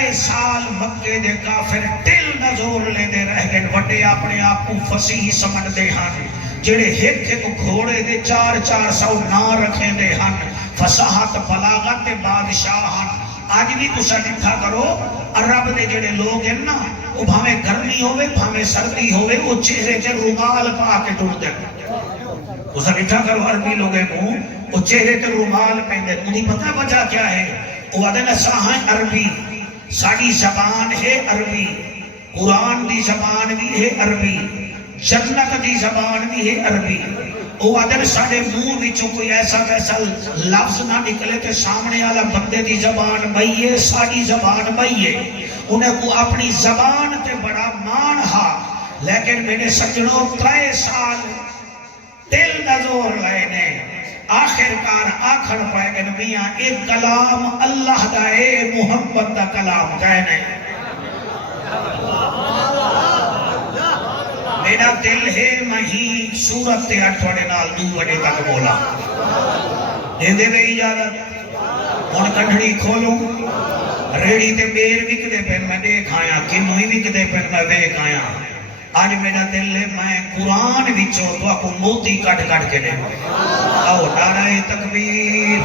3 سال مکے دے کافر ٹل دا زور لے دے رہ گئے وڈے اپنے آپ کو فصیح سمجھ دے ہن جڑے ایک گھوڑے دے 400 نا رکھیں دے ہن فصاحت بلاغت بادشاہ ہن آج بھی تسا ڈٹھا کرو عرب دے جڑے لوگ ہیں نا وہ بھاویں گرمی ہوئے بھاویں سردی ہوئے وہ چہرے چ رومال پا کے ٹر دے تسا ڈٹھا کرو عربی لوگوں کو وہ چہرے تے رومال پہندے تمہیں پتہ وجہ کیا ہے وہ آدھے نسا ہیں عربی ساری زبان ہے عربی قرآن دی زبان بھی ہے عربی جنت دی زبان بھی ہے عربی وہ آدھے سارے منہ وچوں کوئی ایسا ویسا لفظ نہ نکلے کہ سامنے والا بندے دی زبان بھئیے ساری زبان بھئیے انہیں کو اپنی زبان تے بڑا مان ہا لیکن میرے سجنوں 3 سال دل دا زور لائے نے آخر کار آکھڑ پائے گا نبیاں ایک کلام اللہ دا اے محمد دا کلام کہنے میرا دل ہے مہین سورت تے 8 نال 2 بڑے تک بولا دے دے بے اجازت ان کنڈڑی کھولوں ریڑی تے بیر وکدے پہن میں دیکھ آیا کنو ہی وکدے پہن میں ویک آیا آج میرا دل ہے میں قرآن وچوں تو آپ کو موتی کٹ کٹ کے دے آؤ نعرہ تکبیر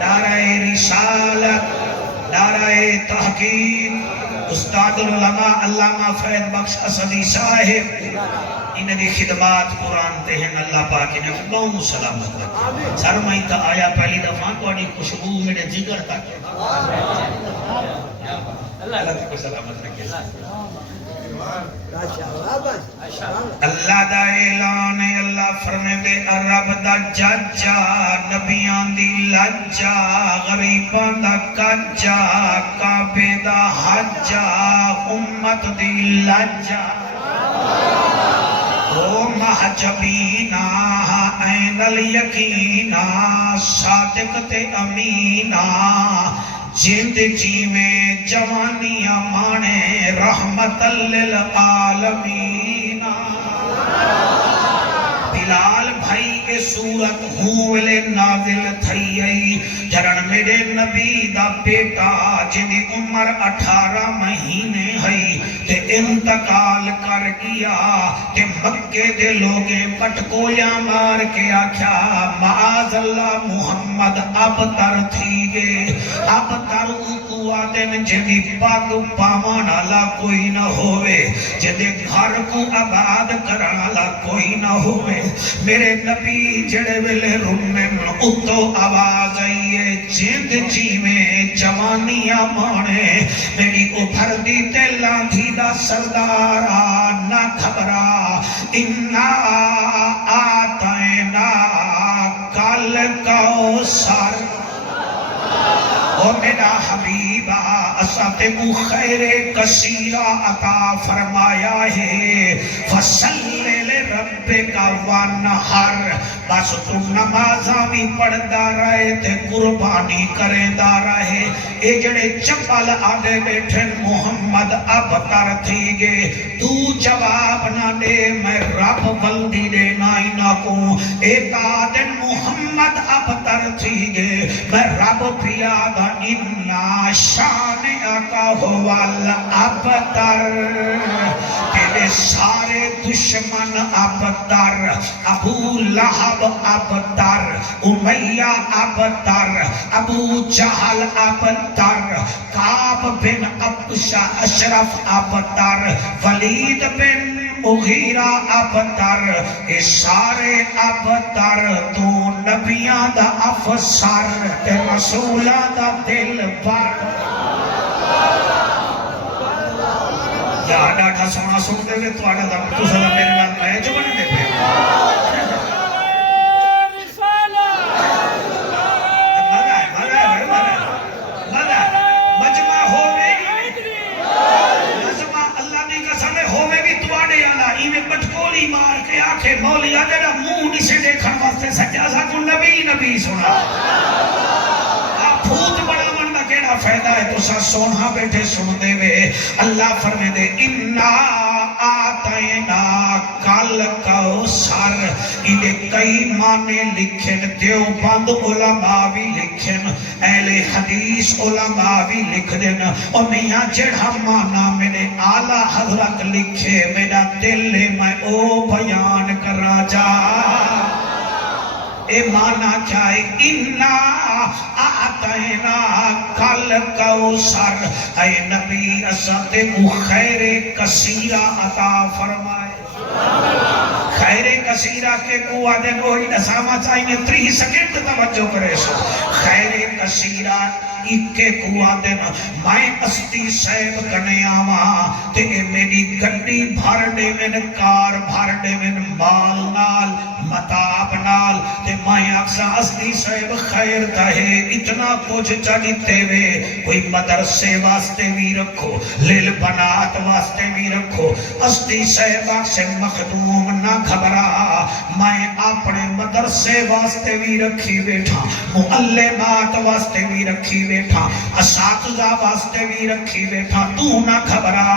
نعرہ رسالت نعرہ تحقیق استاد العلماء علامہ فید بخش اسدی صاحب انہیں دی خدمات قرآن تے ہیں اللہ پاک نے بہت سلامت رکھا سرمائی تا آیا پہلی دفعہ کوئی خوشبو میرے جگر تک اللہ کو سلامت رکھے اللہ دا اعلان ہے اللہ فرمے دے عرب دا ججا نبیان دی لجا غریبان دا کجا کعبے دا حجا امت دی لجا او محجبینا این الیقینا صادق تے امینا جند جی میں جوانیاں مانے رحمت للعالمین بلال بھائی کے صورت ہوئے نازل تھئی آئی جرن میرے نبی دا بیٹا جنی عمر 18 مہینے ہئی تے انتقال کر گیا تے مکے دے لوگے پٹکولیاں مار کے آکھیا معاذ اللہ محمد اب تر تھی گے اب تر اوکو آدن جنی پاک پامان اللہ کوئی نہ ہوئے جنی گھر کو آباد کرن اللہ کوئی نہ ہوئے میرے نبی جڑے ویلے رنن اتو آواز آئیے جند جی میں جوانیاں مانے میری ابھر دی تیلاں دھی دا سردارا نہ گھبرا انا آتائنا کال کوثر او میرا حبیبہ اساتے کو خیر کثیرہ عطا فرمایا ہے فصل رب کا وانہر بس تو نمازاں بھی پڑھدا رہے تے قربانی کریندا رہے اے جڑے چپل آگے بیٹھے محمد اب تر تھی گے تو جواب نہ دے میں رب بلدی دے نائنہ کو اے دادن محمد اب تر تھی گے میں رب پیادا انا شان آقا ہوال اب تر تیرے سارے دشمن اب تر ابو لہب اب تر امیہ اب تر ابو جہل اب تر کعب بن ابشا اشرف اب تر ولید بن مغیرہ اب تر اے سارے اب تر تو نبیاں دا افسر تے رسولہ دا دل پر یا ڈاٹا سونا سن دے گے تو آڈا دا تو صدا میرے بات میں جو بنے دے پہ مار کے آکھے مولی آجڑا منہ نسے دیکھن واسطے سجا سا کو نبی نبی سنا آپ بھوت بڑا منڈا کیڑا فیدہ ہے تو سا سونا بیٹھے سن دے وے اللہ فرمے دے انا آتینا کل کوثر یہ کئی معنی لکھن دیوبند علماء بھی لکھن اہل حدیث علماء بھی لکھ دین اور میاں جڑا معنی میرے اعلیٰ حضرت لکھے میرا دل میں او بیان کرا جا اے معنی کیا ہے اِنَّا آتَيْنَا کل کوثر اے نبی اسد کو خیر کثیرہ عطا فرمائے خیر کثیرہ کے کو آدھے کوئی نسامہ چاہیے 3 سیکنڈ توجہ کرے سو خیر کثیرہ اکے کو آدھے میں استی صاحب کنے آواں تے میری گھڑی بھر دے میں کار بھر دے میں مال نال مطاب نال تے میں اکسا استی صاحب خیر تاہے اتنا کچھ چاہیتے وے کوئی مدرسے واسطے بھی رکھو لیل بنات واسطے بھی رکھو استی صاحب سے مخدوم نہ گھبرا میں اپنے مدرسے واسطے بھی رکھی بیٹھا معلمات واسطے بھی رکھی بیٹھا اساتذہ واسطے بھی رکھی بیٹھا تو نہ گھبرا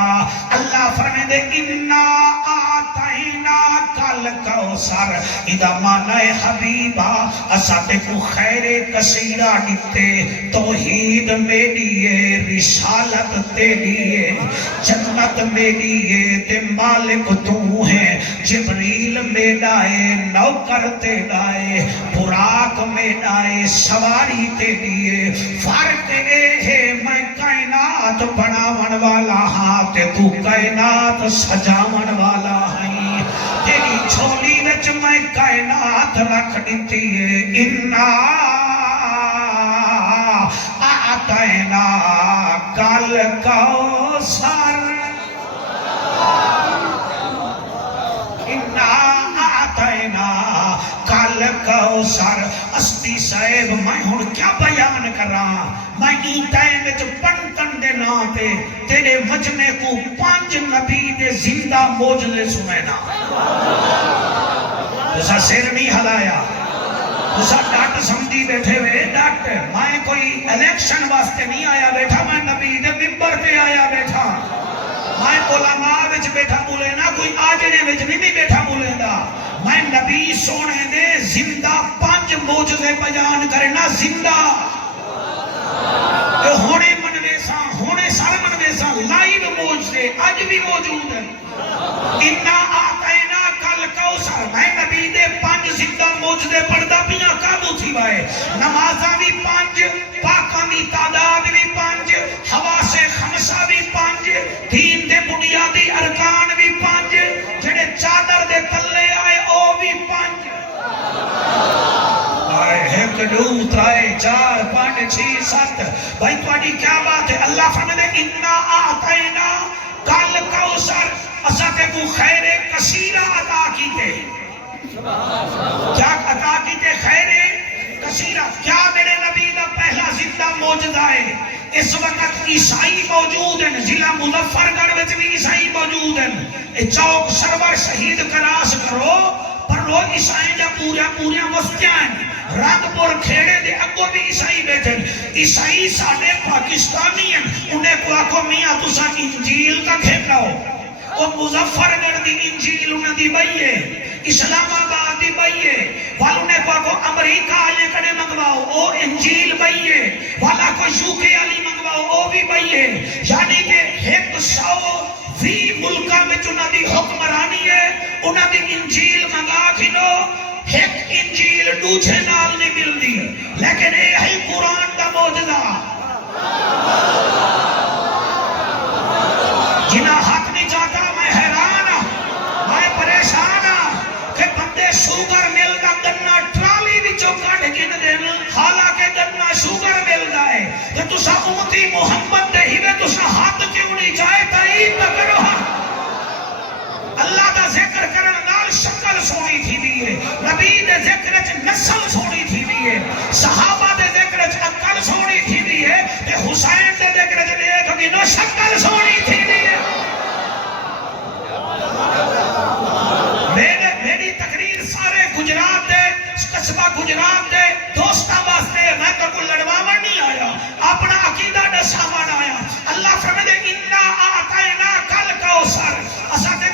اللہ فرمائے دے اِنَّا آتَيْنَا کل کوثر اِدھا معنی حبیبہ اساتے کو خیر کثیرہ دیتے توحید میں لیے رسالت تے لیے جنت میں لیے تے مالک تو ہے جبریل میں لائے نوکر تے لائے براق میں لائے سواری تے لیے فرق اے ہے میں کائنات بناون والا ہاں تے تو کائنات سجاون والا ہیں تیری چھولی وچ میں کائنات رکھ دیتی ہے اِنَّا آتَيْنَا کل کوثر اِنَّا آتَيْنَا کل کوثر استی صاحب میں ہوں کیا بیان کر رہا میں این ٹائم میں جو پنٹن دے نا تے تیرے مجمع کو 5 نبی دے زندہ موجزے سنینا اسا سر نہیں ہلایا اسا ڈاٹ سمجھی بیٹھے ہوئے ڈاٹ میں کوئی الیکشن واسطے نہیں آیا بیٹھا میں نبی دے ممبر پہ آیا بیٹھا میں علماء وچ بیٹھا بولے نا کوئی آجنے وچ نہیں بیٹھا بولے دا میں نبی سونے دے زندہ 5 موجزے بیان کرنا زندہ ہونے منویساں ہونے سار منویساں لائیو موجزے آج بھی موجود ہیں اِنَّا آتَيْنَا کل کوثر میں نبی دے 5 زندہ موجزے پڑھدا پیاں قابو تھی بائے نمازہ بھی 5 پاکانی تعداد بھی 5 حواس خمسہ بھی 5 دین دے بنیادی ارکان بھی 5 جڑے چادر دے تلے آئے او بھی 5 ایک دو ترائے 4 5 6 7 بھائی تواڈی کیا بات ہے اللہ فرمائے اِنَّا آتَيْنَا کل کوثر اساتے کو خیر کثیرہ عطا کیتے کیا عطا کیتے خیر کثیرہ کیا میرے نبی دا پہلا زندہ موجزہ ہے اس وقت عیسائی موجود ہیں ضلع مظفرگڑھ میں بھی عیسائی موجود ہیں چوک سرور شہید کراس کرو پر لو عیسائی جا پوریا مفتیاں ہیں رنگ پور کھیڑے دے اگو بھی عیسائی بیٹھے عیسائی ساڑے پاکستانی ہیں انہیں کو آکو میاں تسا انجیل کا کھیڑا ہو اور مظفرگڑھ دی انجیل انہیں دی بھئیے اسلام آباد دی بھئیے والوں کو آکو امریکہ آلے کنے منگواؤ او انجیل بھئیے والا کو یوکے آلی منگواؤ او بھی بھئیے یعنی کہ 120 ملکہ میں چنہ دی حکمرانی ہے انہیں دی انجیل منگا کھنو ایک انجیل دوچھے نال نہیں مل دی لیکن اے ہے قرآن دا موجزہ جنہ حق نہیں چاہتا میں حیران میں پریشان کہ بندے شوگر مل دا گنہ ٹرالی بھی جو کٹ گن دین حالانکہ گنہ شوگر مل دائے کہ تسا امتی محمد دے ہی میں تسا ہاتھ کیوں نہیں جائے تائید نہ کرو اللہ دا ذکر کرن نال شکل سونی تھی دیئے نبی دے ذکر چ نسل سونی تھی دیئے صحابہ دے ذکر چ عقل سونی تھی دیئے تے حسین دے ذکر چ دیکھ کہ نو شکل سونی تھی دیئے میری تقریر سارے گجرات دے قصبہ گجرات دے دوستہ واسطے میں کو لڑواون نہیں آیا اپنا عقیدہ ڈساون آیا اللہ فرمائے اِنَّا آتَيْنَا کل کوثر اساتے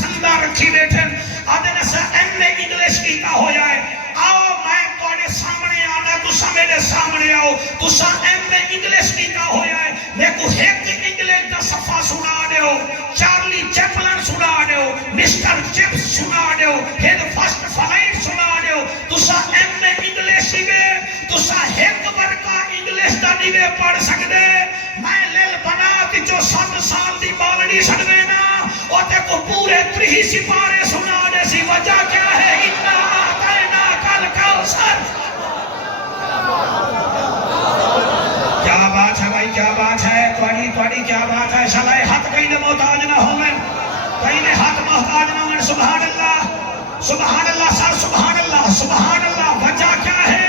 سندا رکھی بیٹھن آدھے نسا ایم اے انگلش کیتا ہو جائے آؤ میں توڑے سامنے آنا تسا میرے سامنے آؤ تسا ایم اے انگلش کیتا ہو جائے میں کو ایک انگلش دا صفحہ سنا دے ہو چارلی چیپلن سنا دے ہو مسٹر چپس سنا دے ہو ہیڈ فرسٹ فلائٹ سنا دے ہو تسا ایم اے انگلش ہی تسا ایک ورکا انگلش دا نیوے پڑھ سکتے میں لیل بنا تی جو 7 سال دی بالنی سکتے نا اور تے کو پورے 3 سپارے سنا دے سی وجہ کیا ہے اتنا آتائنا کل کوثر کیا بات ہے بھائی کیا بات ہے توڑی کیا بات ہے شلائے ہاتھ کہیں نے محتاج نہ ہوئے کہیں نے ہاتھ محتاج نہ ہوئے سبحان اللہ سر سبحان اللہ وجہ کیا ہے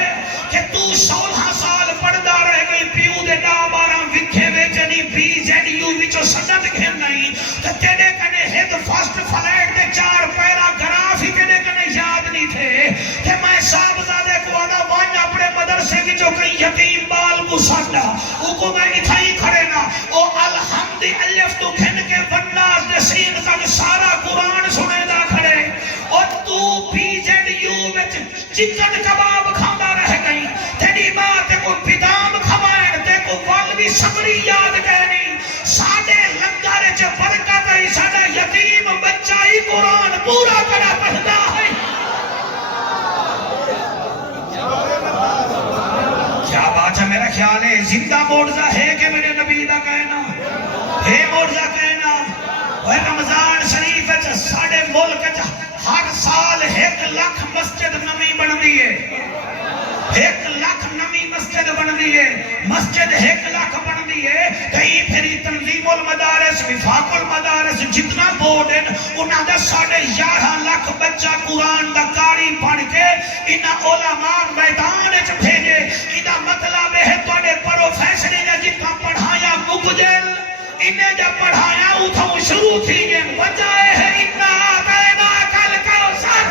کہ تو 16 سال پڑھدا رہ گئی پیو دے ڈا 12 وکھے وے جنی BZU وچوں سند گھن نہیں تے تیرے کنے ہیڈ فرسٹ فلائٹ دے 4 پیراگراف ہی تیرے کنے یاد نہیں تھے کہ میں صاحبزادے کو آدھا وانج اپنے مدرسے وچوں کئی یتیم بال مساڈا او کو میں اتھائی کھڑے نا او الحمد الف تو گھن کے والناس دے سین تک سارا قرآن سنے دا کھڑے اور تو BZU وچ چکن کباب کھانا رہ گئی تیری ماں تے کو بدام کھوائن تے کو والوی سبری یاد گئے نہیں ساڑے لنگر چے برکت ہے ساڑا یتیم بچہ ہی قرآن پورا کرا پڑھتا ہے کیا بات ہے میرا خیال ہے زندہ معجزہ ہے کہ میرے نبی دا کہنا ہے معجزہ کہنا اور رمضان شریف وچ ساڑے ملک وچ ہر سال 1 لاکھ مسجد نمی بن دیئے 1 لاکھ نمی مسجد بن دیئے مسجد 1 لاکھ بن دیئے کہیں پھری تنظیم المدارس وفاق المدارس جتنا بورڈ ہیں انہاں دا 11.5 لاکھ بچہ قرآن دا کاری پڑھ کے انہاں علماء میدان وچ بھیجے انہاں مطلب ہے توڑے پروفیسر نے جتنا پڑھایا مگجل انہیں جب پڑھایا اتھوں شروع تھی گئے بجائے ہے اتنا آتائنا کل کوثر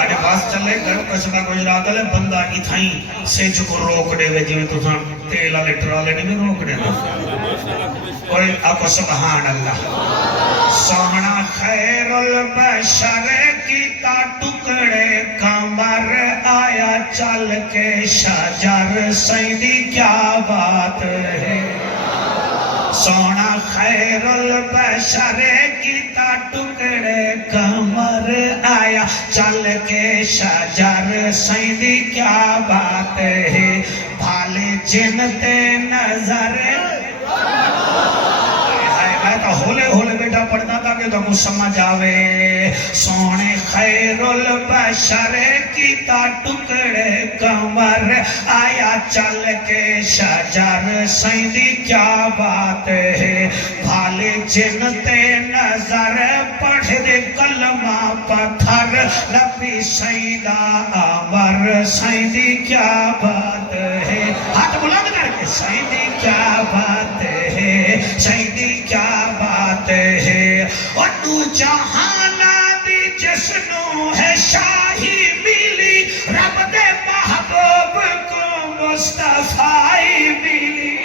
آج باس چلے گھر قصبہ گجرات لے بندہ اتھائیں سیچ کو روک دے وے جو تو تیل آلے ٹرالے نہیں روک دے کوئی آپ سبحان اللہ سونا خیر البشر کی تا ٹکڑے کمر آیا چل کے شجر سیدی کیا بات ہے سونا خیر البشر کی تا ٹکڑے کمر آیا چل کے شجر سیدی کیا بات ہے بھالے جنتے نظر ہولے ہولے بیٹا پڑھنا تھا کہ تم سمجھ آوے سونے خیر البشر کی تا ٹکڑے کمر آیا چل کے شجر سیدی کیا بات ہے بھالے جنتے نظر پڑھ دے کلمہ پتھر لبی سیدہ عمر سیدی کیا بات ہے ہاتھ بلند کر کے سیدی کیا بات ہے سیدی کیا بات ہے اور تو جہانا دی جسنو ہے شاہی ملی رب دے محبوب کو مصطفی ملی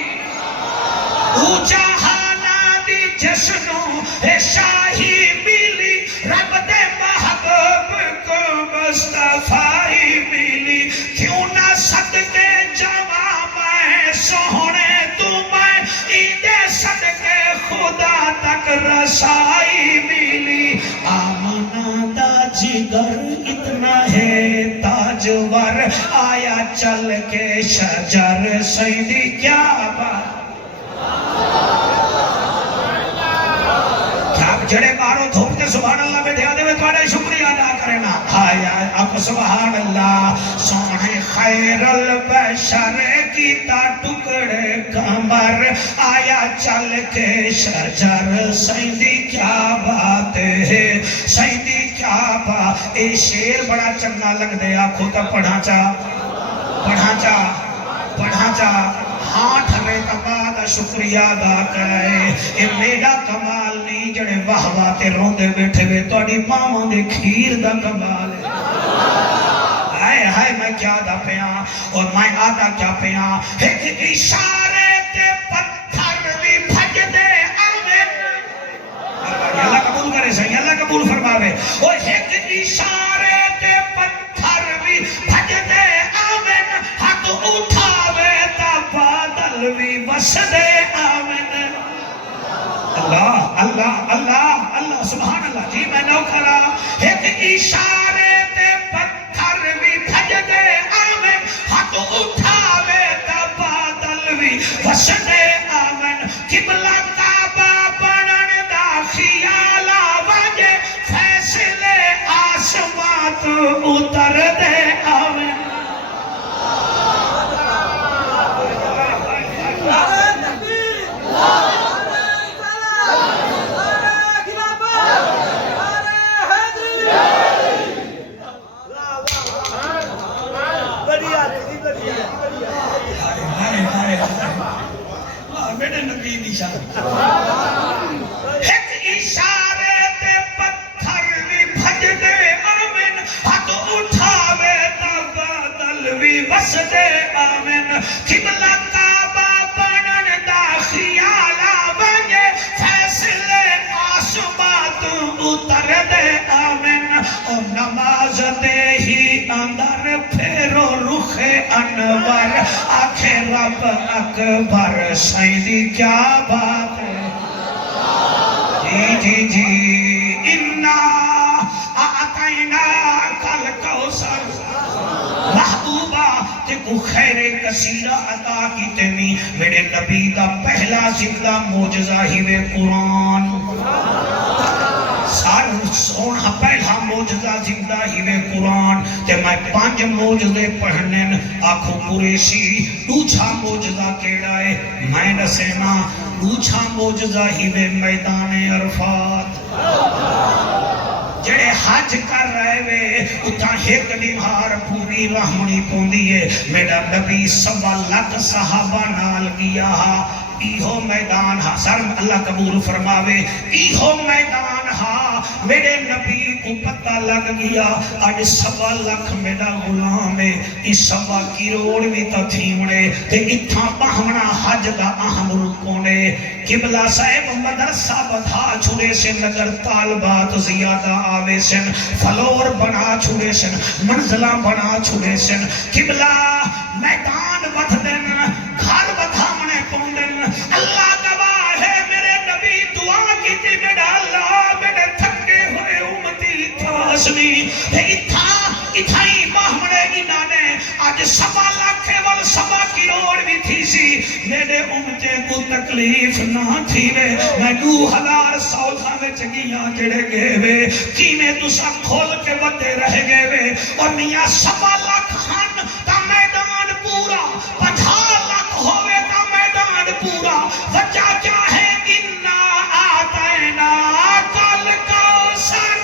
تو جہانا دی جسنو ہے شاہی ملی رب دے محبوب کو مصطفی ملی کیوں نہ صدقے جواب میں سونے تمہیں ایدے صدقے خدا تک رسائی ملی آمنہ دا جگر اتنا ہے تاجور آیا چل کے شجر سیدی کیا بات کیا جڑے مارو دھوپتے سبحان اللہ میں دھیانے میں توڑے شکریہ ادا کرنا آیا اب سبحان اللہ سونے خیر البشر کی تا ٹکڑے کمر آیا چل کے شجر سیدی کیا بات ہے سیدی کیا بات اے شیر بڑا چنگا لگ دے آنکھوں تا پڑھا چا ہاں ٹھرے کمال شکریہ ادا کرے اے میرا کمال نہیں جڑے واہ واتے روندے بیٹھے وے توڑی ماما دے کھیر دا کمال ہے ہائے میں کیا دا پیا اور میں آدھا کیا پیا ایک اشارے تے پتھر بھی بھج دے آمین اللہ قبول کرے صحیح اللہ قبول فرماوے اور ایک اشارے تے پتھر بھی بھج دے آمین ہاتھ اٹھاوے تا بادل بھی وس دے آمین اللہ اللہ اللہ اللہ سبحان اللہ جی میں نو کرا ایک اشارے تے پتھر بھی بھج دے آمین ہاتھ اٹھاوے تا بادل بھی وس دے آمین قبلہ کعبہ بنن دا خیال آوے فیصلے آسمات اتر دے آمین میرے نبی نشان ایک اشارے تے پتھر بھی بھج دے آمین ہاتھ اٹھاوے تا بادل بھی وس دے آمین قبلہ کعبہ بنن دا خیال آوے فیصلے آسمات اتر دے آمین اور نماز دے ہی اندر پھیرو رخ انور آنکھیں رب اکبر سیدی کیا بات ہے جی جی جی انا آتینا کل کوثر محبوبہ تے کو خیر کثیرہ عطا کی تیمی میرے نبی دا پہلا زندہ معجزہ ہی وے قرآن سار سونا پہلا معجزہ زندہ ہی وے قرآن تے میں 5 معجزے پڑھنن آنکھوں قریشی دوچھا معجزہ کیڑائے میں نسینا دوچھا معجزہ ہی وے میدان عرفات جڑے حج کر رہے وے اتھا ایک نمہار پوری رحمنی پوندی ہے میرا نبی 1.25 لاکھ صحابہ نال گیا ایہو میدان ہا سر اللہ قبول فرماوے ایہو میدان ہا میرے نبی کو پتہ لگ گیا آج 1.25 لاکھ میرا غلام ہے اس 1.25 کروڑ بھی تا تھیمڑے تے اتھا پہمنا حج دا اہم رکونے قبلہ صاحب مدرسہ بدھا چھوڑے سے نگر طالبات زیادہ آوے سن فلور بنا چھوڑے سن منزلہ بنا چھوڑے سن قبلہ میدان بدھ دن گھر بدھا منے پوندن اللہ گواہ ہے میرے نبی دعا کی تھی میرا اللہ میرے تھکے ہوئے امتی تھاسنی اتھائی مہمڑے انانے آج 1.25 لاکھ وال 1.25 کروڑ بھی تھی سی میرے امتے کو تکلیف نہ تھی وے میں 2000 سالہ میں چگیاں جڑے گئے وے کینے تسا کھول کے ودے رہ گئے وے اور میاں 1.25 لاکھ خان تا میدان پورا 50 لاکھ ہوئے تا میدان پورا وجہ کیا ہے انا آتینا کل کوثر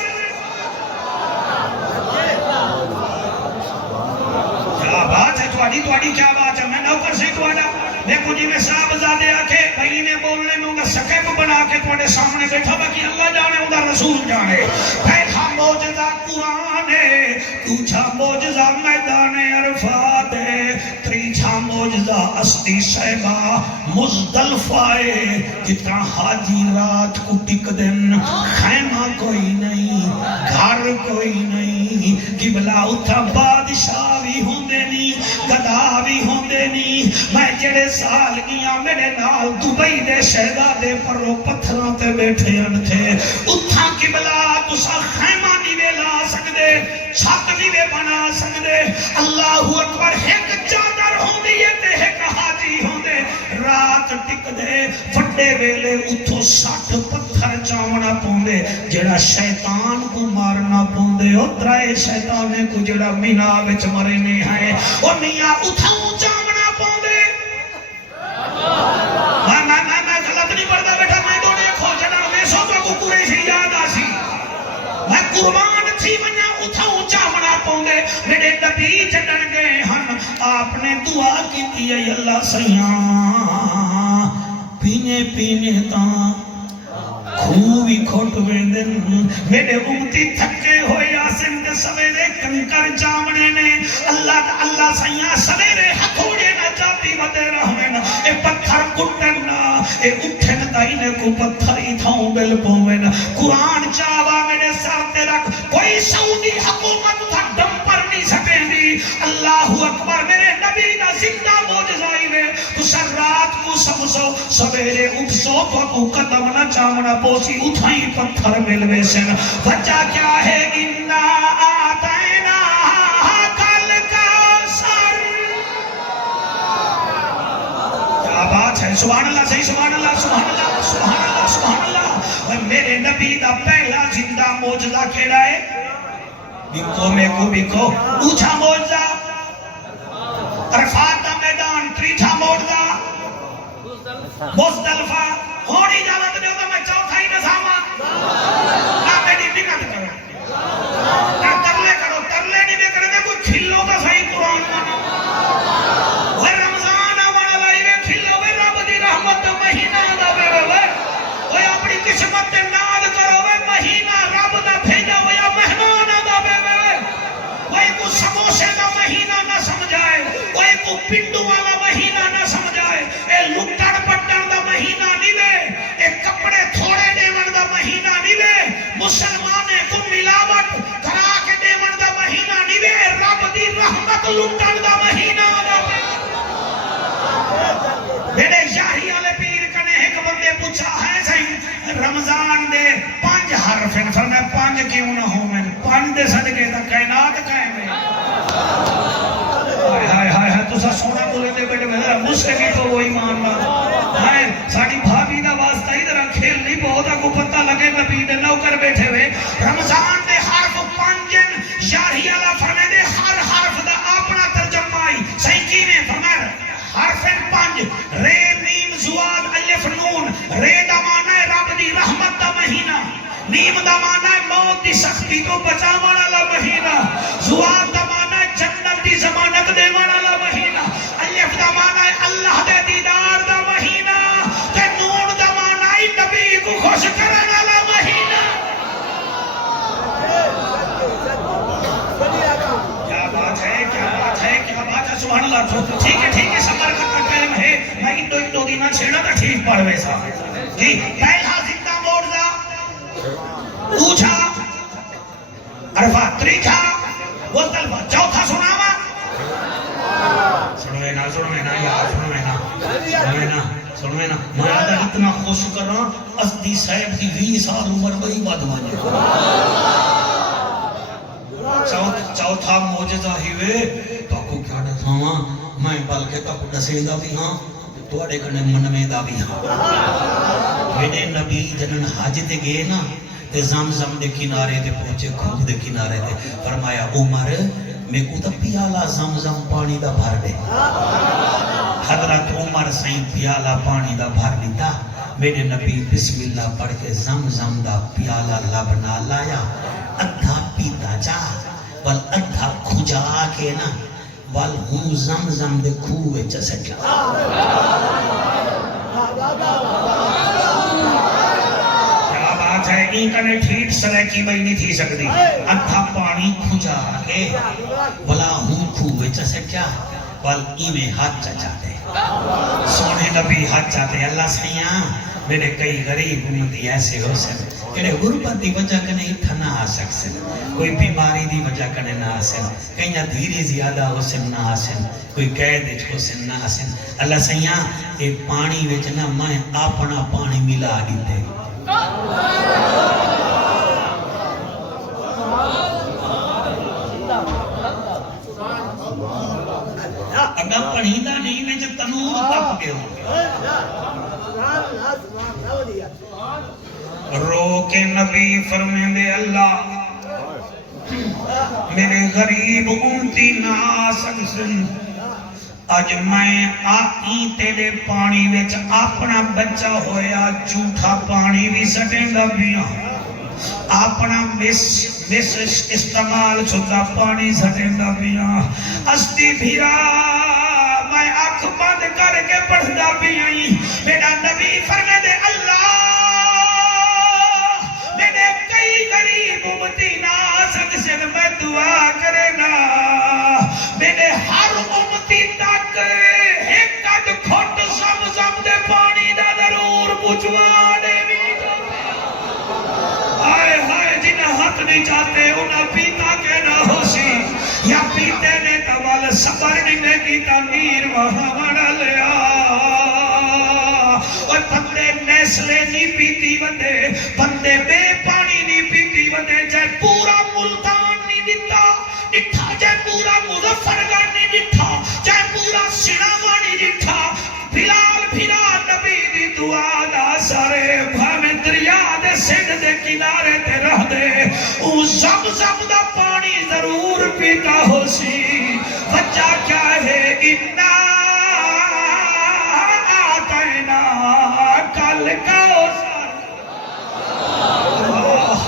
کیا بات ہے تواڈی کیا بات ہے میں نوکر سے تواڈا دیکھو جی میں صاحب زادے آکھے بھائی نے بولنے میں انگا سکیب بنا کے تواڈے سامنے بیٹھا باقی اللہ جانے انگا رسول جانے پہلا معجزہ قرآن ہے دوسرا معجزہ میدان عرفات ہے تیسرا معجزہ اسدی صحبہ مزدلفہ ہے جتنا حاجی رات کو ٹک دن خیمہ کوئی نہیں گھر کوئی نہیں قبلہ اتھا بادشاہ بھی ہوندے نہیں گدا بھی ہوندے نہیں میں جڑے سال گیا میرے نال دبئی دے شہزادے پرو پتھراں تے بیٹھے ان تھے اتھا قبلہ تسا خیمہ نہیں وے لا سکدے چھت نہیں وے بنا سکدے اللہ اکبر ایک چادر ہوندی ہے تے ایک حاجی ہوندے رات ٹک دے وڈے ویلے اتھو 60 پتھر چاونا پوندے جڑا شیطان کو مارنا پوندے او ترائے شیطانے کو جڑا مینا وچ مرے نہیں ہے او میاں اتھاؤں چاونا پوندے میں غلط نہیں پڑھتا بیٹا میں دونے کھو جڑا میں سو کو قریشی یاد آسی میں قربان تھی ونیا اتھاؤں چاونا پوندے میرے نبی چڑھن گئے ہن آپ نے دعا کی تھی اے اللہ سیاں پینے پینے تاں خوبی کھوٹ ویندن میرے امتی تھکے ہوئے آسم کے سویرے کنکر جامنے نے اللہ سیاں سویرے ہتھوڑے نہ جاتی ودے رہن اے پتھر کٹن اے اٹھن تائنے کو پتھر ہی تھاؤں بل پومن قرآن چاوا میرے سر تے رکھ کوئی سعودی حکومت تھا دم پر نہیں سکیں دی اللہ اکبر میرے نبی دا زندہ موجزائی میں تو سر رات کو سمسو سویرے اٹھ سو تو قدم نہ چامنا پوسی اٹھائی پتھر ملوے سن وجہ کیا ہے انا آتائنا کل کا سر کیا بات ہے سبحان اللہ صحیح سبحان اللہ سبحان اللہ سبحان اللہ سبحان اللہ میرے نبی دا پہلا زندہ موجزہ کیڑا ہے بکو میں کو بکو اونچا موجزہ عرفات دا میدان تریٹھا موجزہ مزدلفہ ہونی جاوت نے ہوتا میں چوتھا ہی نظامہ نہ میری بکت کرو نہ ترلے کرو ترلے نہیں میں کرنے کوئی کھلو کا صحیح قرآن مانا وہ رمضان آوانا لائی وے کھلو وے رب دی رحمت مہینہ دا بے وے وہ اپنی قسمت ناد کرو وے مہینہ رب دا بھیجا وہ یا مہمان دا بے وے وہ کو سموسے دا مہینہ نہ سمجھائے وہ کو پنڈو والا مہینہ نہ سمجھائے اے لٹڑ پٹڑ دا مہینہ نہیں وے اے کپڑے تھوڑے دیون دا مہینہ نہیں وے مسلمانے کو ملاوٹ کرا کے دیون دا مہینہ نہیں وے رب دی رحمت لٹڑ دا مہینہ دا میرے یاہی آلے پیر کنے ایک بندے پوچھا ہے صحیح رمضان دے 5 حرف ہیں فرمایا 5 کیوں نہ ہوں میں 5 دے صدقے تا کائنات قائم ہے ہائے ہائے ہائے تو سا سونا بولے دے بیٹے میں مجھ سے بھی تو وہ ایمان نہ ہائے ساڑی بھابی دا واسطہ ہی درہ کھیل نہیں بہت کو پتہ لگے نبی دے نوکر بیٹھے ہوئے رمضان دے حرف 5 یاہی آلہ فرمائے دے ہر حرف دا اپنا ترجمہ آئی صحیح کی میں فرمائے حرف 5 رے میم زواد الف نون رے دا معنی ہے رب دی رحمت دا مہینہ نیم دا معنی ہے موت دی سختی کو بچاوان والا مہینہ زواد دا معنی ہے جنت دی ضمانت دیوان والا مہینہ الف دا معنی ہے اللہ دے دیدار دا مہینہ تے نون دا معنی ہے نبی کو خوش کرنے والا مہینہ کیا بات ہے کیا بات ہے کیا بات ہے سبحان اللہ ٹھیک ہے سمر کا ٹائم ہے میں انڈو دینا چھیڑا تھا ٹھیک پڑھ ویسا جی پہلا زندہ موڑا اونچا عرفہ تریٹھا مزدلفہ چوتھا سناوا سنوے نا یار سنوے نا میں آدھا اتنا خوش کرنا اسدی صاحب کی 20 سال عمر وہی بات مانے چوتھا موجزہ ہی وے تو کو کیا ڈھتا ہاں میں بلکہ تک ڈسیدہ بھی ہاں تو اڑے کنے من میں دا بھی ہاں میرے نبی جنن حج تے گئے نا تے زمزم دے کنارے تے پہنچے خوب دے کنارے تے فرمایا عمر میں کو تا پیالہ زمزم پانی دا بھر دے حضرت عمر سائیں پیالہ پانی دا بھر دیتا میرے نبی بسم اللہ پڑھ کے زمزم دا پیالہ لب نہ لایا ادھا پیتا جا بل ادھا کھجا کے نا بل ہوں زمزم دے کھوے چسٹلا کیا بات ہے انکنے ٹھیٹ سلے کی بھئی نہیں تھی سکتی ادھا پانی کھجا کے بلا ہوں کھوے چسٹلا بل ایمیں ہاتھ چچا دے سونے نبی ہاتھ چاہتے اللہ سیاں میرے کئی غریب امتی ایسے ہو سکتے کہ غربت دی وجہ کنے اتھا نہ آ سکتے کوئی بیماری دی وجہ کنے نہ آ سکتے کہیں دھیری زیادہ ہو سن نہ آ سن کوئی قید ہو سن نہ آ سن اللہ سیاں اے پانی وچ نہ میں اپنا پانی ملا دیتے اگر پڑھیدہ نہیں میں جب تنور تک دے ہوں رو کے نبی فرمین دے اللہ میرے غریب امتی نہ سکسن اج میں آئی تیرے پانی وچ اپنا بچہ ہویا جھوٹا پانی بھی سٹیں گا بیاں اپنا مس استعمال چھتا پانی سٹیں گا بیاں استی بھیرا میں آنکھ بند کر کے پڑھدا بیاں میرا نبی فرمے دے اللہ میرے کئی غریب امتی نہ سکسن میں دعا کرے نا میرے ہر امتی تک ایک کد کھٹ زمزم دے پانی دا ضرور پچھوا دے بھی آئے ہائے جنہ حق نہیں چاہتے انہاں پیتا کے نہ ہو سی یا پیتے نے توال صبر نہیں کیتا نیر وہاں وڑا لیا اور بندے نیسلے نہیں پیتی بندے بندے بے پانی نہیں پیتی بندے جائے پورا ملتان نہیں دیتا ڈٹھا جائے پورا مظفرگڑھ نہیں ڈٹھا جائے پورا سینما نہیں ڈٹھا بلال بھلا نبی دی دعا دا سارے بھامے دریا دے سندھ دے کنارے تے رہ دے او زمزم دا پانی ضرور پیتا ہو سی وجہ کیا ہے انا آتینا کل کوثر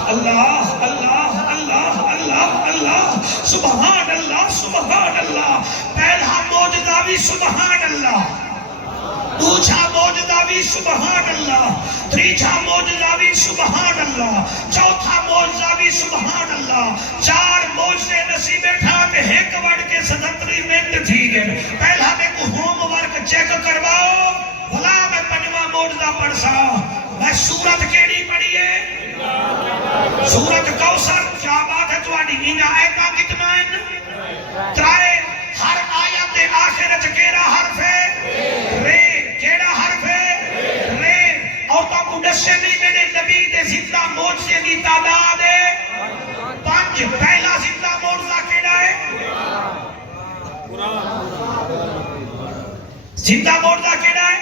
اللہ اللہ اللہ اللہ اللہ سبحان اللہ سبحان اللہ پہلا موجودہ بھی سبحان اللہ دوسرا موجودہ بھی سبحان اللہ تیسرا موجودہ بھی سبحان اللہ چوتھا موجودہ بھی سبحان اللہ چار موجودے نصیب بیٹھا کہ ایک وڑ کے 77 منٹ تھی گئے پہلا میں کو ہوم ورک چیک کرواؤ بھلا میں پنجواں موجودہ پڑھ سا میں سورت کیڑی پڑھی ہے سورت کوثر کیا بات ہے تواڈی اینا آیتاں کتنا ہیں ترائے ہر آیت دے آخر وچ کیڑا حرف ہے رے کیڑا حرف ہے رے اور تو کو دسے نہیں میرے نبی دے زندہ معجزے دی تعداد ہے 5 پہلا زندہ معجزہ کیڑا ہے زندہ معجزہ کیڑا ہے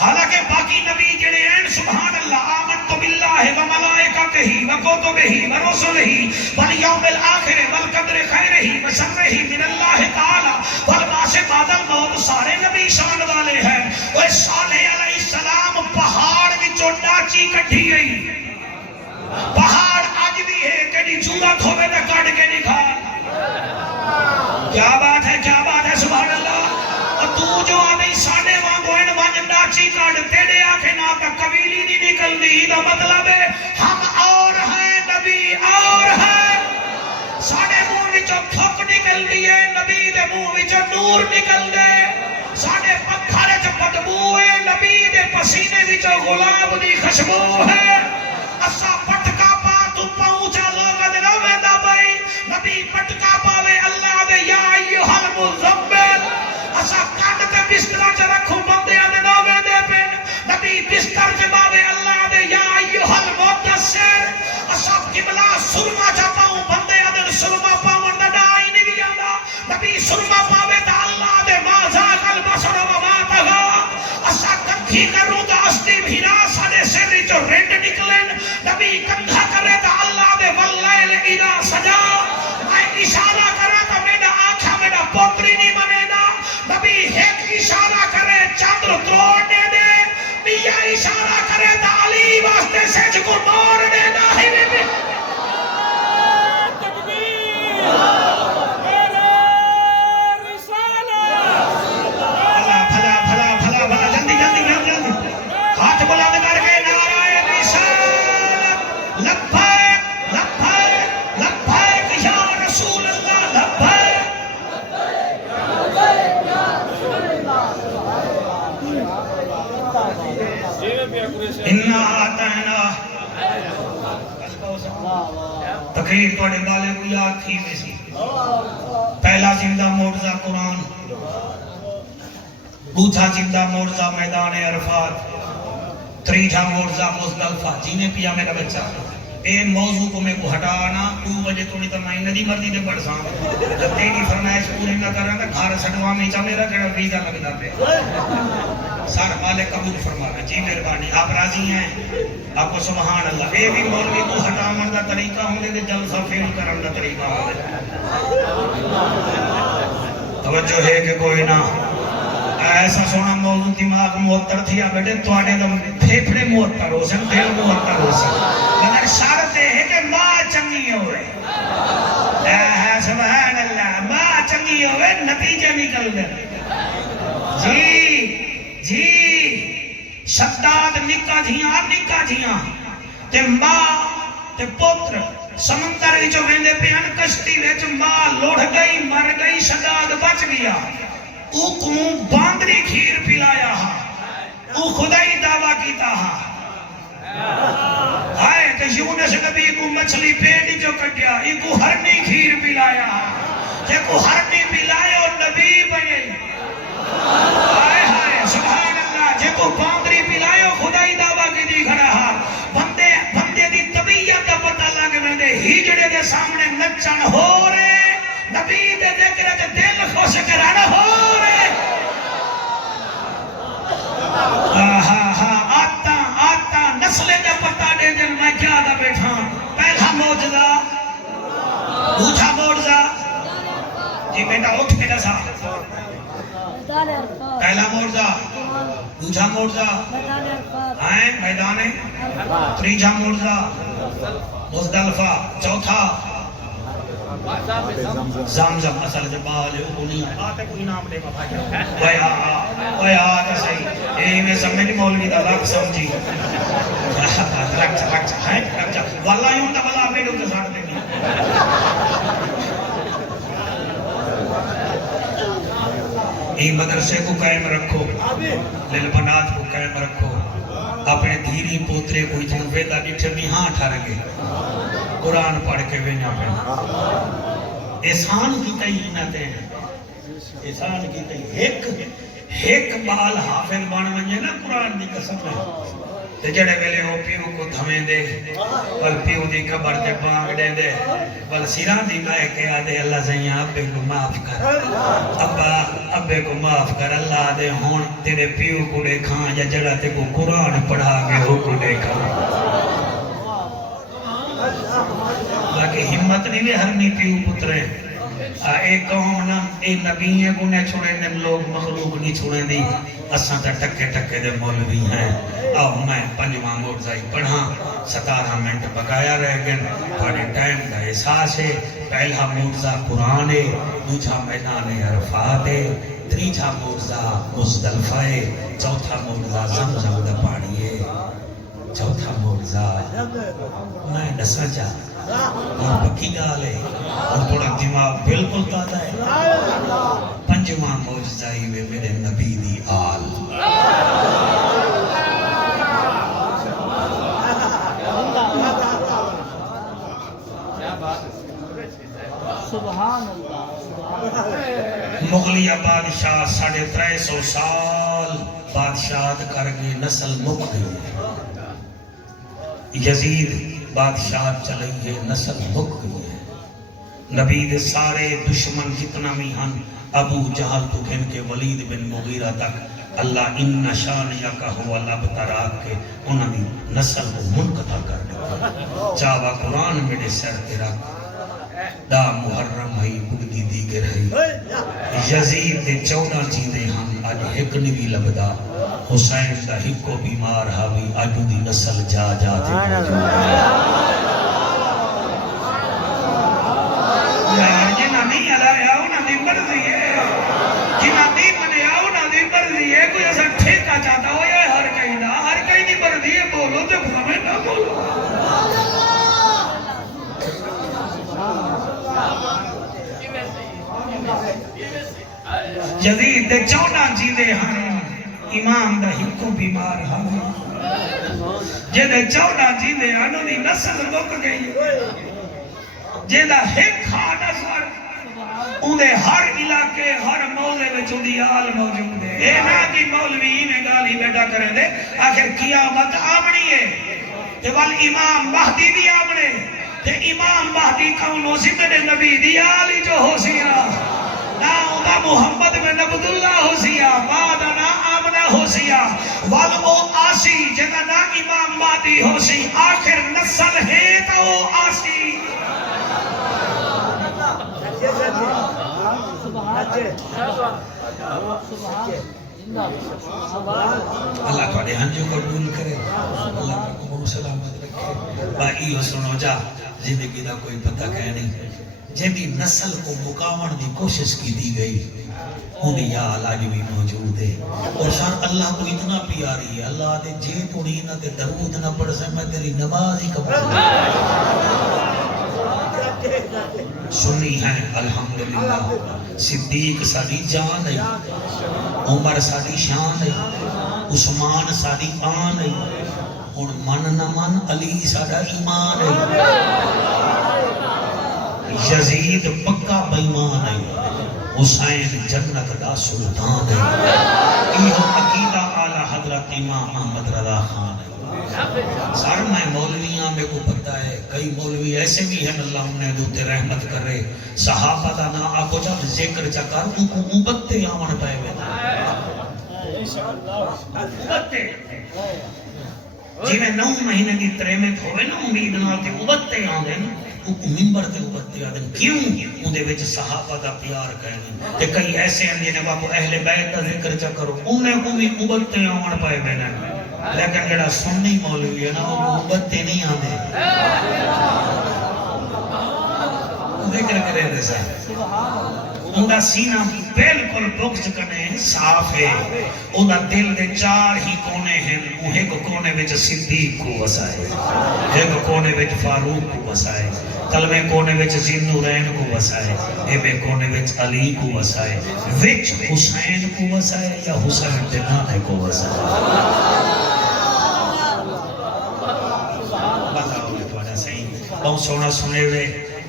حالانکہ باقی نبی جڑے ہیں سبحان اللہ آمنت باللہ و ملائکتہ و کتبہ و رسلہ والیوم الآخر والقدر خیرہ و شرہ من اللہ تعالی والبعث بعد الموت سارے نبی شان والے ہیں وہ صالح علیہ السلام پہاڑ وچوں ڈاچی کٹھی گئی پہاڑ اج بھی ہے کدی ضرورت ہوے تے کڈ کے نکال کیا بات ہے سبحان اللہ اور تو جو آدھی ساڑھے وانگو ان وانج ڈاچی کڈ تیرے آنکھیں نہ کا قبیلی نہیں نکلدی دا مطلب ہے ہم اور ہیں نبی اور ہیں ساڑھے منہ وچوں تھک نکل دیئے نبی دے منہ وچوں نور نکل دے ساڑھے پتھر وچ بدبو ہے نبی دے پسینے وچوں گلاب دی خوشبو ہے اسا پٹکا پا تو پہنچا لوگ دے روے دا بھائی نبی پٹکا پاوے اللہ دے یا ایھا المزمل اسا کڈ تے بستر چ رکھو بندے دے روے دے پن نبی بستر چ باوے اللہ دے یا ایھا المدثر اسا قبلہ سرما چ پاؤں بندے دے سرما پاون دا ڈائی نہیں آندا نبی سرما پاوے تے اللہ دے ما ذاق البصر و ما طغى اسا کنکھی کروں تے استی بھیرا ساڈے سر چوں رنڈ نکلن نبی کندھا کرے تے اللہ دے واللیل اذا سجا میں اشارہ کرے تے میرا آنکھا میرا پوتری نہیں بنے گا نبی ایک اشارہ کرے چندر توڑ دے دے میاں اشارہ کرے تے علی واسطے سج کو موڑ دے دا ہی بھی تقریر توڑے بالے کو یاد تھی میں سی پہلا زندہ معجزہ قرآن دوسرا زندہ معجزہ میدان عرفات تیسرا معجزہ مزدلفہ جی پیا میرا بچہ اے موضوع کو میں کو ہٹانا 2 بجے توڑی تو میں ندی مردی دے پڑھ ساں جب تیری فرمائش پوری نہ کر رہا تھا گھر سٹوا میں چا میرا کہڑا ویزا لگتا پہ سر مالک قبول فرمانا جی مہربانی آپ راضی ہیں آپ کو سبحان اللہ اے بھی مولوی تو ہٹاون دا طریقہ ہوندے تے جلسہ فیل کرن دا طریقہ ہوندے توجہ ہے کہ کوئی نہ ایسا سونا موضوع دماغ معطر تھیا بیٹے تواڈے دا پھیپھڑے معطر ہو سن دل معطر ہو سن مگر شرط ہے کہ ماں چنگی ہوئے سبحان اللہ ماں چنگی ہوئے نتیجے نکل دے جی شداد نکا جھیاں تے ماں تے پوتر سمندر وچوں ویندے پیان کشتی وچ ماں لڑ گئی مر گئی شداد بچ گیا او کو باندری کھیر پلایا ہا او خدائی دعویٰ کیتا ہا ہائے تے یونس نبی کو مچھلی پیٹ جو کٹیا ای کو ہرنی کھیر پلایا ہا جے کو ہرنی پلائے اور نبی بنے ہائے ہائے سبحان اللہ جے کو باندری پلائے اور خدائی دعویٰ کی دی کھڑا ہا بندے دی طبیعت دا پتہ لگ ویندے ہجڑے دے سامنے نچن ہو رہے نبی دے ذکر تے دل خوش کرن ہو رہے آتا نسلے دا پتہ دے دن میں کیا دا بیٹھا پہلا موجزہ دوسرا موجزہ جی بیٹا اٹھ کے دسا پہلا موجزہ دوسرا موجزہ میدان تیسرا موجزہ مزدلفہ چوتھا زمزم اصل جبال اونی آتے کوئی نام دے بھائی ویا تے صحیح اے میں سمجھ مولوی دا لگ سمجھی رکھ ہے والله یوں تا بلا میڈو تے ساڑ دیں ای مدرسے کو قائم رکھو للبنات کو قائم رکھو اپنے دھیری پوترے کو اتنے ویدہ ڈٹھے بھی ہاں ٹھار گے قرآن پڑھ کے وینا پہ احسان کی تعینتیں احسان کی تعینتیں ایک بال حافظ بان منجے نا قرآن دی قسم ہے تے جڑے ویلے ہو پیو کو دھمیں دے بل پیو دی قبر تے بانگ دے دے بل سیران دی لائے کہ آدھے اللہ زیاں ابے کو معاف کر ابے کو معاف کر اللہ دے ہون تیرے پیو کو دے کھاں یا جڑا تے کو قرآن پڑھا کے ہو کو دے کھاں باقی ہمت نہیں لے ہر نہیں پیو پترے ایک قوم نا اے نبییں کو نے چھوڑے نے لوگ مخلوق نہیں چھوڑے دی اساں تا ٹکے ٹکے دے مولوی ہیں آؤ میں پنجواں موجزہ پڑھا 17 منٹ بقایا رہ گئے بڑے ٹائم دا احساس ہے پہلا موجزہ قرآن ہے دوسرا میدان عرفات ہے تیسرا موجزہ مزدلفہ ہے چوتھا موجزہ زمزم دا پانی ہے چوتھا موجزہ میں دسا چاہ اور پکی گال ہے اور تھوڑا دماغ بالکل تازہ ہے پنجواں موجزہ ہی میں میرے نبی دی آل مغلیہ بادشاہ 350 سال بادشاہت کر گئی نسل مک گئی یزید بادشاہت چلی ہے نسل مک گئی ہے نبی دے سارے دشمن جتنا بھی ہن ابو جہل تو گھن کے ولید بن مغیرہ تک اللہ ان نشانیہ کا ہوا لابتراک کے انہوں نے نسل کو منقطع کر دیا چاہوا قرآن میرے سر تیرا دا محرم ہی بگدی دیگر ہے یزید دے 14 چیزیں ہم آج ایک نوی لبدا حسین دا ہی کو بیمار ہاوی آجو دی نسل جا جا دے یار جنہ نہیں علایا انہوں نے مرضی ہے جنہ نہیں منیا انہوں نے مرضی ہے کوئی ایسا ٹھیکہ چاہتا ہو یا ہر کہیں نہیں مرضی ہے بولو تو ہمیں نہ بولو یزید دے 14 چیزیں ہن امام دا ہکو بیمار ہن جے دے 14 چیزیں ہن انہی نسل مک گئی جے دا ہک کھانا سوار اندھے ہر علاقے ہر موضے میں چودی آل موجود ہے اے نا کی مولوی میں گالی بیٹا کریں دے آخر قیامت آمنی ہے تے وال امام مہدی بھی آمنے تے امام مہدی کونو زندے نبی دی آلی جو ہو سیا نا اودا محمد بن عبداللہ ہو سیا بعد نا آمنہ ہو سیا والو آسی جگہ نا امام مہدی ہو سی آخر نسل ہے تو آسی اللہ تھوڑے ہنجو قبول کرے اللہ کا قبول سلامت رکھے باقی ہو سنو جا زندگی دا کوئی پتہ کہہ نہیں جیدی نسل کو مقاون دی کوشش کی دی گئی انہیں یا علاج بھی موجود ہے اور شان اللہ کو اتنا پیاری ہے اللہ دے جے توڑی نہ تے درود نہ پڑھ سے میں تیری نماز ہی قبول سنی ہیں الحمدللہ، صدیق ساری جان ہے، عمر ساری شان ہے، عثمان ساری آن ہے، ہن من نہ من علی سارا ایمان ہے، یزید پکا بیمان ہے، حسین جنت دا سلطان ہے، یہ عقیدہ اعلی حضرت امام احمد رضا خان ہے۔ سر میں مولویاں میں کو پتہ ہے، کئی مولوی ایسے بھی ہیں اللہ انہیں دوتے رحمت کرے، صحابہ دا نا آکو جب ذکر چکر ان کو مبتے آمن پائے ہوئے مبتے جی میں 9 مہینے کی تریمت ہوئے نا امید نال تے مبتے آمن ان کو ممبر تے مبتے آمن کیوں ان دے وچ صحابہ دا پیار کہیں تے کئی ایسے ہیں جنہیں باپو اہل بیت دا ذکر چکرو انہیں کو بھی مبتے آمن پائے ہوئے نا، لیکن جڑا سنی مولوی ہے نا وہ مبتے نہیں آنے ذکر کرے دے سا ان کا سینہ بالکل بغض کنے صاف ہے، ان کا دل دے 4 ہی کونے ہیں، وہ ایک کونے وچ صدیق کو وسائے، ایک کونے وچ فاروق کو وسائے، تلوے کونے وچ ذوالنورین کو وسائے، ایویں کونے وچ علی کو وسائے، وچ حسین کو وسائے یا حسین دے نانے کو وسائے۔ بہت سونا سنے ہوئے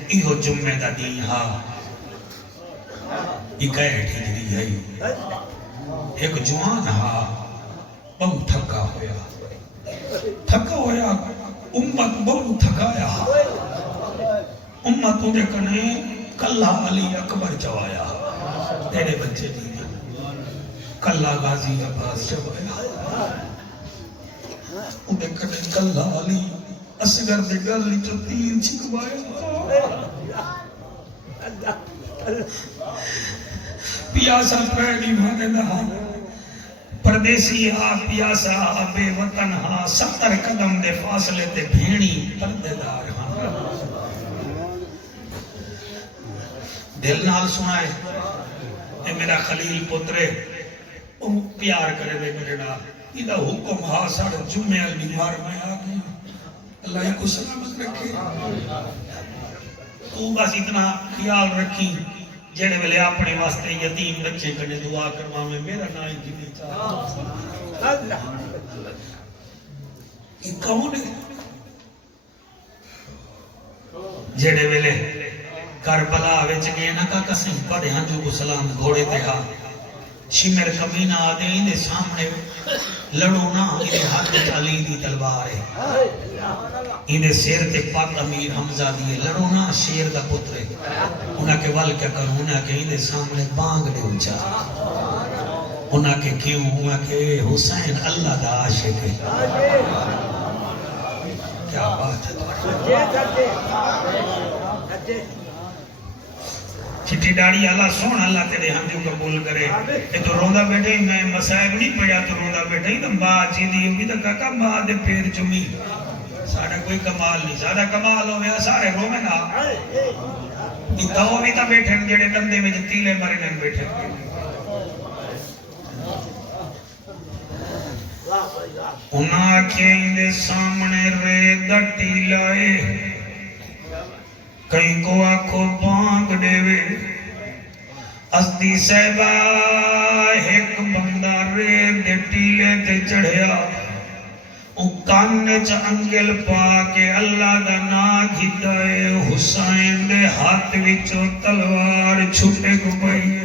ایہو جمعہ دا دین ہا اکائٹ ہجری ہے، ایک جوان ہا بہت تھکا ہویا امت بہت تھکایا، امت انہیں کنے کلہ علی اکبر چوایا، تیرے بچے دینا کلہ غازی عباس چوایا، انہیں کنے کلہ علی اصغر دے گل جو 3 چھکوایا، پیاسا پہلی مانے دہا پردیسی ہا پیاسا بے وطن ہا 70 قدم دے فاصلے تے بھیڑی پردے دار ہا، دل نال سنائے اے میرا خلیل پترے پیار کرے دے میرے نال، یہ دا حکم ہا ساڑھ جمعہ بیمار میں آگئی اللہ کو سلامت رکھے، تو بس اتنا خیال رکھی جڑے ویلے اپنے واسطے یتیم بچے کنے دعا کروا میں میرا نا ہی جی چاہتا یہ کون ہے جڑے ویلے کربلا وچ گئے نا کا قسم پڑھے ہاں جو سلام گھوڑے تے ہاں شمر کمینہ آدھے اندے سامنے لڑو نا اندے ہاتھ علی دی تلوار ہے، اندے سیر تے پاک امیر حمزہ دیئے لڑو نا شیر دا پترے، انہاں کے وال کیا کروں انہاں کے اندے سامنے بانگ دے اچھا، انہاں کے کیوں انہاں کے حسین اللہ دا عاشق ہے، کیا بات ہے چھٹی ڈاڑی اللہ سون اللہ تیرے ہنجو قبول کرے، یہ تو روندہ بیٹھے میں مسائب نہیں پڑھا تو روندہ بیٹھے ہی تو ماں جیدی ہوگی تو کہا ماں دے پیر چمی، سارا کوئی کمال نہیں، سارا کمال ہو گیا سارے رو میں نا یہ دو بھی تا بیٹھے جڑے لندے میں جتیلے مرنن بیٹھے انہاں کے اندے سامنے ریدٹی لائے کئی کو آنکھو بانگ دے وے اسدی صحبہ ایک بندہ ریت دے ٹیلے تے چڑھیا او کاننے چا انگل پا کے اللہ دا نا گھتائے حسین دے ہاتھ وچو تلوار چھٹے کو پئی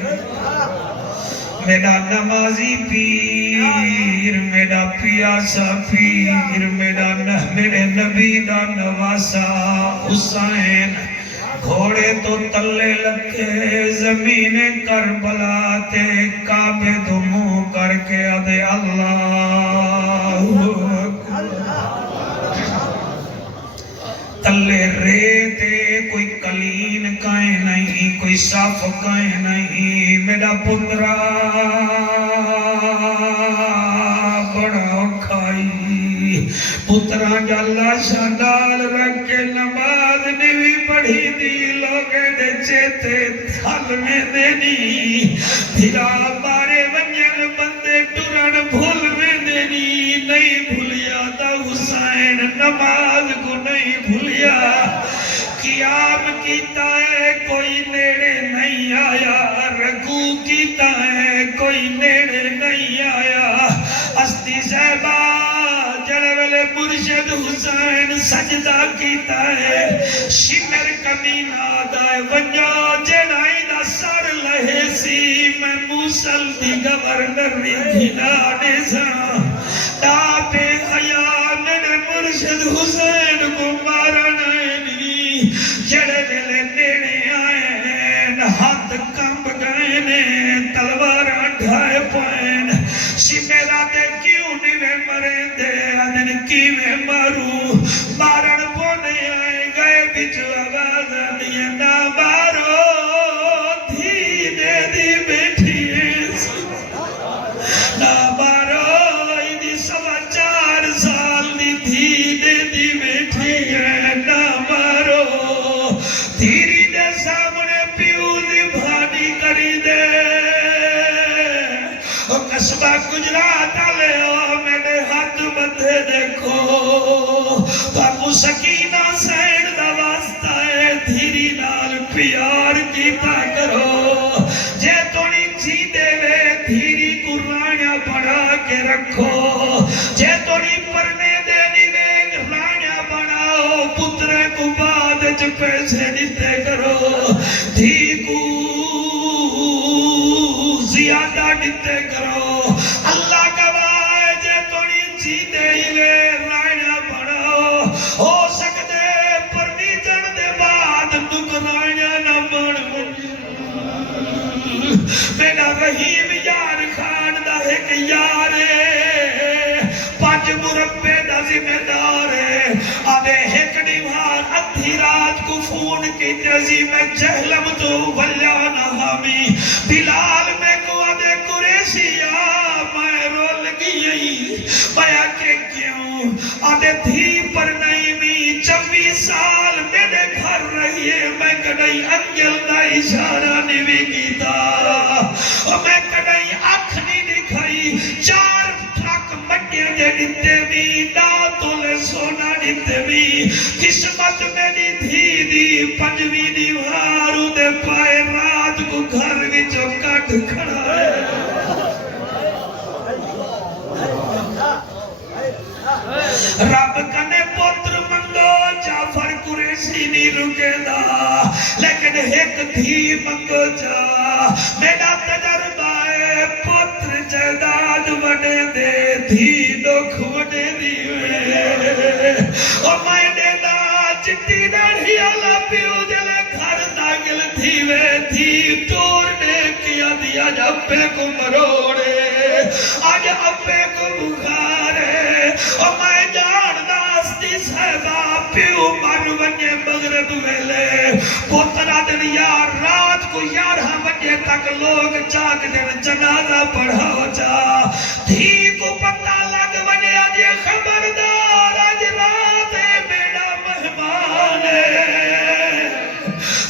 میرا نمازی پیر میرا پیاسا پیر میرے نبی دا نواسا حسین گھوڑے تو تلے لگے زمین کربلا تے کعبے تو منہ کر کے ادے اللہ تلے ریتے کوئی کلین کائیں نہیں کوئی صاف کائیں نہیں میرا پترا بڑا کھائی پترا جالا شاندال رکھ کے نماز نہیں پڑھی دی لوگے دے چیتے تھل میں دینی پھرا مارے ونجل بندے ٹرن بھول میں دینی نہیں بھولیا تا حسین نماز کو نہیں بھولیا قیام کیتا ہے کوئی نیڑے نہیں آیا رکوع کیتا ہے کوئی نیڑے نہیں آیا ہستی صاحبہ جڑے ویلے مرشد حسین سجدہ کیتا ہے شمر کمینہ دائے ونجا جڑائی دا سر لہے سی میں موسل دی گورنر دھیلانے سا ڈاپے حیاء میرے مرشد حسین کو مارنا نہیں جڑے ویلے نیڑے آئے ہاتھ کمب گئے نے تلوارہ ڈھائے پوئن شمیرہ دے کیوں نہیں مرے دے ادن کی میں ماروں مارن پونے آئے گئے بچو آواز دیئے نہ مارو دھی دے دی بیٹھی نہ مارو ایدی 4.25 سال دی دھی دے دی بیٹھی ہے نہ مارو دھیری دے سامنے پیو دی بھانی کری دے قصبہ گجرات آلے ہو میرے ہاتھ بندھے دیکھو باقو سکینہ سین دا واسطہ ہے دھیری نال پیار کیتا کرو جے تونی جی دے وے دھیری قرآنیاں پڑھا کے رکھو جے تونی پرنے دے نیوے رانیاں بڑھاؤ پترے کو بعد چ پیسے دیتے کرو دھی کو زیادہ دیتے کرو اللہ گواہ جے تونی جی دے وے رانیاں بڑھاؤ ہو سکتے پرنی جن دے بعد نکرانیاں نہ بڑھ میرا رحیم یار خان دا ایک یار ہے 5 مربے دا ذمہ دار ہے آدھے ایک دیوار ادھی رات کو فون کی جزی میں جہلم تو ولیان حامی بلال میں کو آدھے قریشیا میں رول گئی بیا کہ کیوں آدھے دھی پر نئیمی 24 سال میرے گھر رہی ہے میں کڑائی انگل دا اشارہ نہیں کیتا اور میں کڑائی آنکھ نہیں دکھائی 4 ٹرک مٹیاں جے دیتے بھی ناتولے سونا دیتے بھی قسمت میری دھی دی 5ویں دیواروں دے پائے رات کو گھر وچوں کٹ کھڑا ہے رب کنے پتر منگو جعفر قریشی نہیں رکے دا لیکن ایک دھی منگو جا میرا تجربہ ہے پتر جائیداد وڈے دے دھی دکھ وڈے دیوے او میں دینا چٹی داڑھی والا پیو جلے گھر داخل تھیوے دھی ٹورنے کیا دیا جب کو مروڑے آج اپے کو بخارے او میں جان داستی صحبہ پیو مر ونجے مغرب ویلے پوترہ دن یار رات کو 11 بجے تک لوگ جاگ دن جنازہ پڑھاؤ جا دھی کو پتہ لگ ونجے آج خبردار آج رات میرا مہمان ہے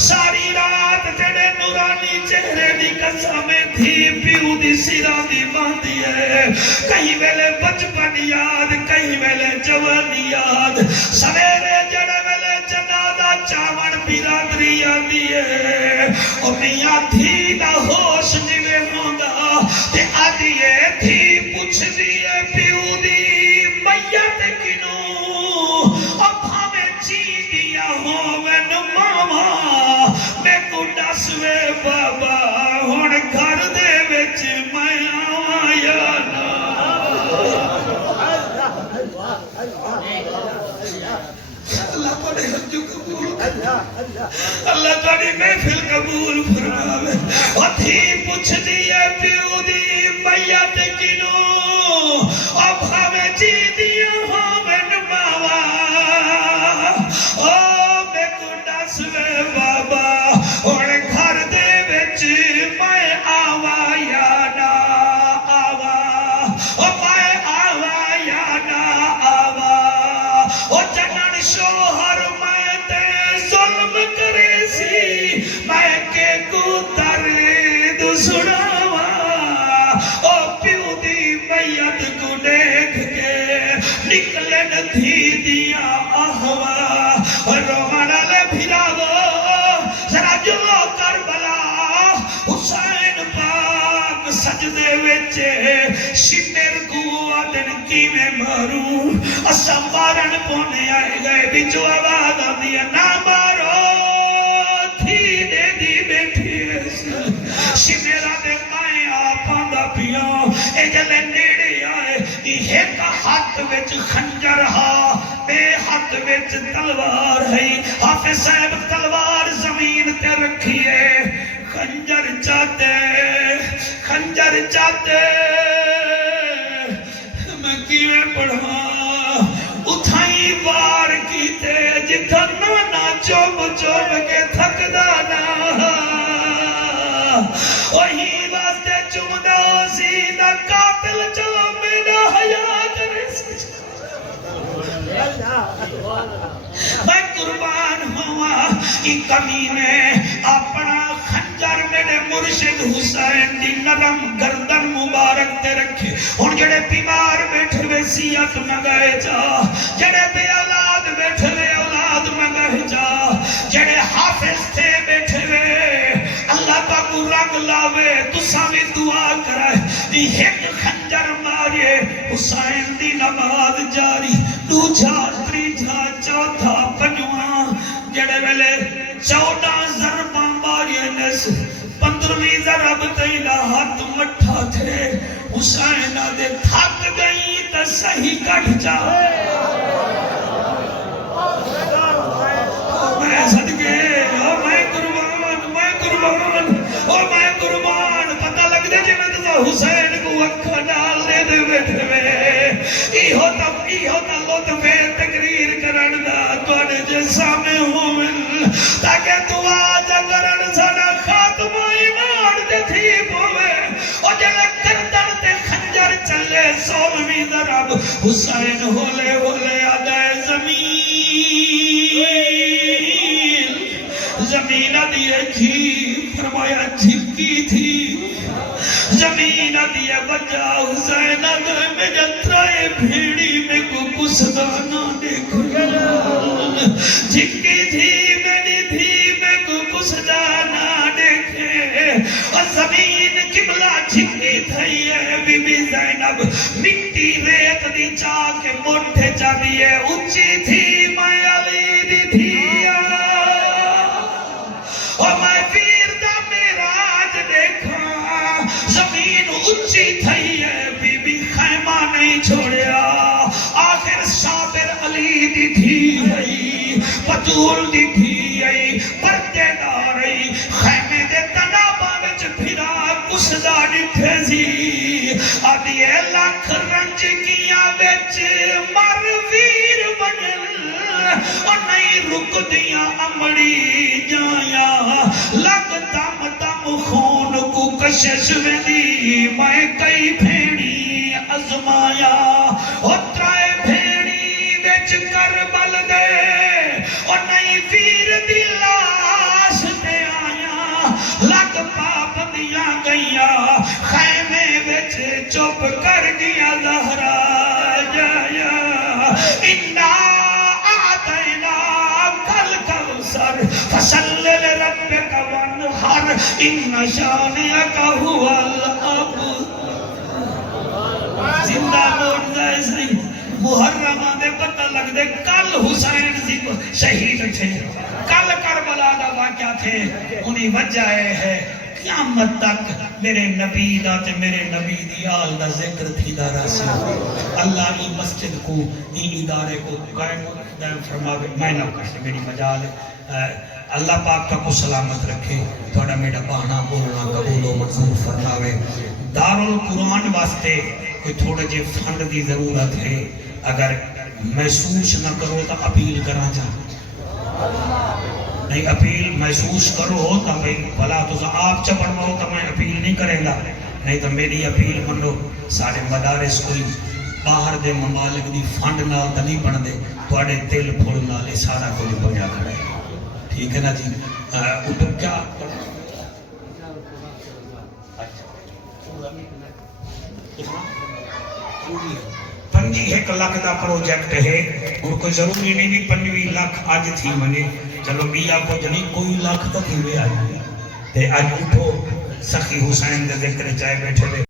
ساری رات جڑے نورانی چہرے دی قسمیں تھی پیو دی سیرہ دی باندھی ہے کہیں ویلے بچپن یاد کہیں ویلے جوانی یاد سویرے جڑے ویلے جنازہ چاون برادری آندی ہے اور میاں دھی دا ہوش جوے ہوندا تے آدھیے دھی پوچھ دیئے پیو دی میت کنوں اور بھامے چی دیا ہوون ماما میں کو دسوے بابا ہن گھر دے وچ میں آواں یا نا اللہ تواڈے حج قبول اللہ تواڈی محفل قبول فرماوے او دھی پوچھ دیئے پیو دی میت کنوں او بھاوے جی دیا ہوون ماوا او میں کو دسوے بابا ہن گھر دے وچ میں آواں یا نا آواں او میں آواں یا نا آواں او جنن شوہر میں تے ظلم کرے سی میں کے کو درد سناواں او پیو دی میت کو دیکھ کے نکلن دھی دیا آہوا روحان والے بھراو ذرا جو سجدے وچ شمر کو آدن کی میں ماروں اسا مارن پونے آئے گئے بچو آواز آدھی نہ مارو تھی دے دی بیٹھی شمرہ دے مائیں آپاں دا پیاں اے جلے نیڑے آئے ایک ہاتھ وچ خنجر ہا بے ہاتھ وچ تلوار ہے حافظ صاحب تلوار زمین تے رکھیے خنجر چاہتے میں کیویں پڑھا اتھائی وار کیتے جتھا نانا چوب کے تھک دانا وہی واسطے چمدہ سیدہ قاتل چلو میرا حیات میں قربان ہوا یہ کمینے اپنا خنجر میرے مرشد حسین دی نرم گردن مبارک تے رکھے اور جڑے بیمار بیٹھے وے سیات مگائے جا جڑے بے اولاد بیٹھے وے اولاد مگائے جا جڑے حافظ تھے بیٹھے وے اللہ پاک رنگ لاوے تساں بھی دعا کرائے ایک خنجر مارے حسین دی نماز جاری دوجھا تریجھا چوتھا پنجواں جڑے ویلے 14 ضرباں مارے نس 15ویں ضرب تیلا ہاتھ مٹھا تھے حسین دے تھک گئی تا صحیح کٹ جا میں صدقے میں قربان پتہ لگ دے جی میں تو حسین کو اکھا ڈال دے دے بیٹھے میں ایہو تا لطف تقریر کرن دا توڑے جیسا میں ہوں تاکہ دعا جا کرن ساڑا خاتمہ ایمان دے تھی پوے اور جلے گردن تے خنجر چلے 16ویں ضرب حسین ہولے آدھائے زمین دیئے جھی فرمایا جھپکی تھی زمین دیئے وجہ حسین اگر میں جترائے بھیڑی میں کو کسدانا دیکھا جھپکی تھی میری تھی میں کو کسدانا دیکھے اور زمین قبلہ جھپکی تھی ہے بی بی زینب مٹی ریت دی چاہ کے موٹھے چاہ دیئے اچھی تھی میں علی دی تھی اور میں پیر دا میراج دیکھا زمین اچھی تھی ہے بی بی خیمہ نہیں چھوڑیا آخر صابر علی دی تھی ہے پتول دی تھی ہے پردے دار ہے خیمے دے تنابہ وچ پھرا کسدا ڈٹھے سی آدھی لاکھ رنج کیا وچ مر ویر بنل اور نہیں رک دیا امڑی جایا لگ دم دم خون کو کشش ویدی میں کئی بھیڑی ازمایا اترائے بھیڑی بیچ کربل دے اور نہیں ویر دی لاش دے آیا لگ پاپ دیا گیا خیمے بیچ چپ کر گیا زہرا جایا انہا فصل لربک وانحر ان شانئک هو الابتر زندہ موجزہ ایسا ہی محرمہ دے پتہ لگ دے کل حسین سی شہید تھے کل کربلا دا واقعہ تھے انہی وجہ ہے قیامت تک میرے نبی دا تے میرے نبی دی آل دا ذکر تھی دا راسی اللہ ای مسجد کو ای ادارے کو قائم دائم فرماوے میں نہ کرتے میری مجال اللہ پاک کا کو سلامت رکھے توڑا میرا بہنا بولنا قبول و منظور فرماوے دارالقرآن واسطے کوئی تھوڑے جے فنڈ دی ضرورت ہے اگر محسوس نہ کرو تو اپیل کرنا چاہتا نہیں اپیل محسوس کرو تو میں بھلا تو آپ چپڑ مارو تو میں اپیل نہیں کریں گا نہیں تو میری اپیل منو سارے مدارس کوئی باہر دے ممالک دی فنڈ نال تا نہیں بن دے توڑے دل پھول نالے سارا کوئی بنیا کھڑے ٹھیک ہے نا جی اٹھو کیا پنجی ایک لاکھ دا پروجیکٹ ہے اور کوئی ضروری نہیں بھی 25 لاکھ آج تھی منے چلو بیا کو جنی کوئی لاکھ تک ہی ہوئے آئی تے آج اٹھو سخی حسین دے ذکر چاہے بیٹھے دے